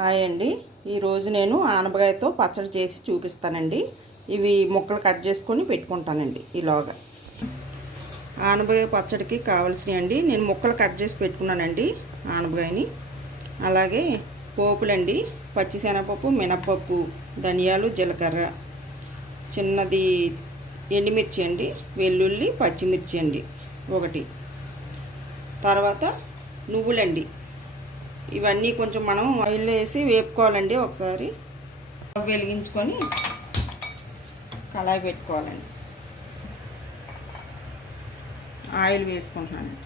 Hi అండి, ఈరోజు నేను ఆనపకాయతో పచ్చడి చేసి చూపిస్తానండి. ఇవి ముక్కలు కట్ చేసుకొని పెట్టుకుంటానండి. ఈలోగా ఆనపకాయ పచ్చడికి కావాల్సినవి అండి నేను ముక్కలు కట్ చేసి పెట్టుకున్నానండి ఆనపకాయని. అలాగే పోపులండి, పచ్చిశనగపప్పు, మినపప్పు, ధనియాలు, జీలకర్ర, చిన్నది ఎండుమిర్చి అండి, వెల్లుల్లి, పచ్చిమిర్చి అండి ఒకటి, తర్వాత నువ్వులండి. ఇవన్నీ కొంచెం మనం ఆయిల్లో వేసి వేపుకోవాలండి. ఒకసారి వెలిగించుకొని కళాయి పెట్టుకోవాలండి. ఆయిల్ వేసుకుంటున్నానండి.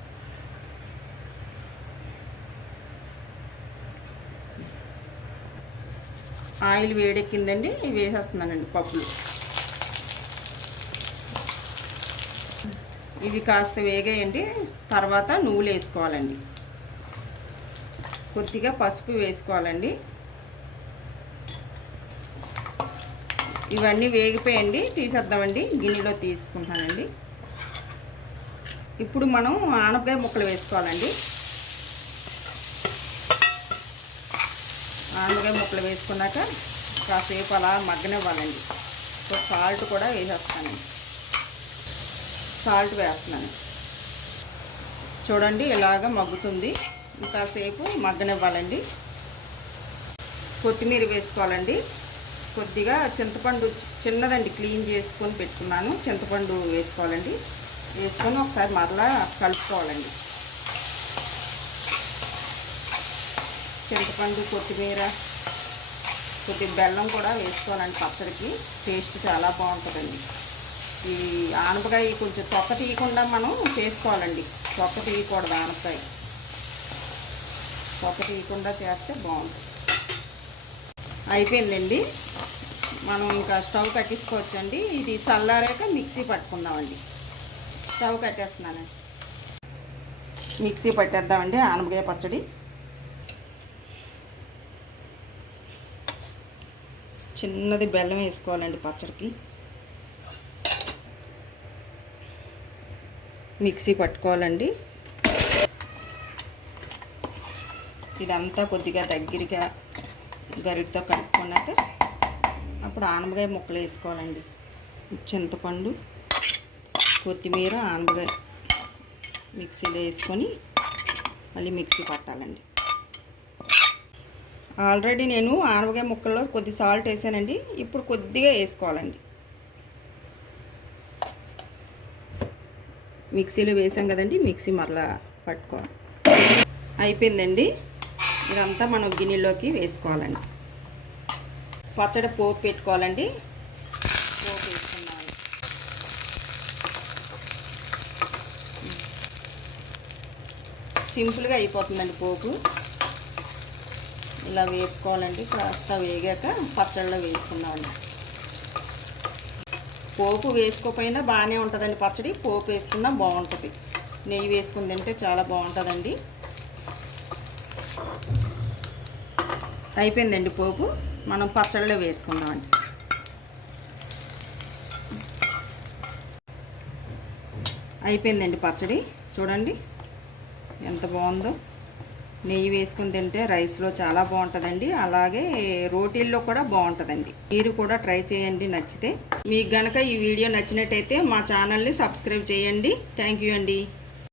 ఆయిల్ వేడెక్కిందండి, ఇవి వేసేస్తున్నానండి పప్పులు. ఇవి కాస్త వేగాయండి. తర్వాత నువ్వులు వేసుకోవాలండి. కొద్దిగా పసుపు వేసుకోవాలండి. ఇవన్నీ వేగిపోయండి, తీసేద్దామండి. గిన్నెలో తీసుకుంటానండి. ఇప్పుడు మనం ఆనపకాయ ముక్కలు వేసుకోవాలండి. ఆనపకాయ ముక్కలు వేసుకున్నాక కాసేపు అలా మగ్గనివ్వాలండి. సాల్ట్ కూడా వేసేస్తానండి. సాల్ట్ వేస్తున్నాను. చూడండి ఇలాగ మగ్గుతుంది. ఇంకాసేపు మగ్గనివ్వాలండి. కొత్తిమీర వేసుకోవాలండి. కొద్దిగా చింతపండు చిన్నదండి క్లీన్ చేసుకొని పెట్టుకున్నాను, చింతపండు వేసుకోవాలండి. వేసుకొని ఒకసారి మరలా కలుపుకోవాలండి. చింతపండు, కొత్తిమీర, కొద్దిగా బెల్లం కూడా వేసుకోవాలండి. పచ్చడికి టేస్ట్ చాలా బాగుంటుందండి. ఈ ఆనపకాయ కొంచెం తొక్క తీయకుండా మనం చేసుకోవాలండి. తొక్క తీయకూడదు, ఆనపకాయ తొక్క తీయకుండా చేస్తే బాగుంటుంది. అయిపోయిందండి, మనం ఇంకా స్టవ్ కట్టేసుకోవచ్చండి. ఇది చల్లారాక మిక్సీ పట్టుకుందామండి. స్టవ్ కట్టేస్తున్నానండి. మిక్సీ పట్టేద్దామండి ఆనపకాయ పచ్చడి. చిన్నది బెల్లం వేసుకోవాలండి పచ్చడికి. మిక్సీ పట్టుకోవాలండి. ఇదంతా కొద్దిగా దగ్గరగా గరిటతో కలుపుకున్నాక అప్పుడు ఆనపకాయ ముక్కలు వేసుకోవాలండి. చింతపండు, కొత్తిమీర, ఆనపకాయ మిక్సీలో వేసుకొని మళ్ళీ మిక్సీ పట్టాలండి. ఆల్రెడీ నేను ఆనపకాయ ముక్కల్లో కొద్ది సాల్ట్ వేసానండి. ఇప్పుడు కొద్దిగా వేసుకోవాలండి. మిక్సీలో వేసాం కదండి, మిక్సీ మరలా పట్టుకోవాలి. అయిపోయిందండి. ఇదంతా మనం గిన్నెలోకి వేసుకోవాలండి. పచ్చడి పోపు పెట్టుకోవాలండి. పోపు వేసుకున్నాను. సింపుల్గా అయిపోతుందండి పోపు. ఇలా వేపుకోవాలండి. కాస్త వేగాక పచ్చడిలో వేసుకున్నామండి. పోపు వేసుకోకపోయినా బాగానే ఉంటుందండి పచ్చడి. పోపు వేసుకున్నా బాగుంటుంది. నెయ్యి వేసుకుని తింటే చాలా బాగుంటుందండి. అయిపోయిందండి పోపు. మనం పచ్చడిలో వేసుకుందామండి. అయిపోయిందండి పచ్చడి. చూడండి ఎంత బాగుందో. నెయ్యి వేసుకుని తింటే రైస్లో చాలా బాగుంటుందండి. అలాగే రోటీల్లో కూడా బాగుంటుందండి. మీరు కూడా ట్రై చేయండి నచ్చితే. మీకు గనక ఈ వీడియో నచ్చినట్టయితే మా ఛానల్ని సబ్స్క్రైబ్ చేయండి. థ్యాంక్ యూ అండి.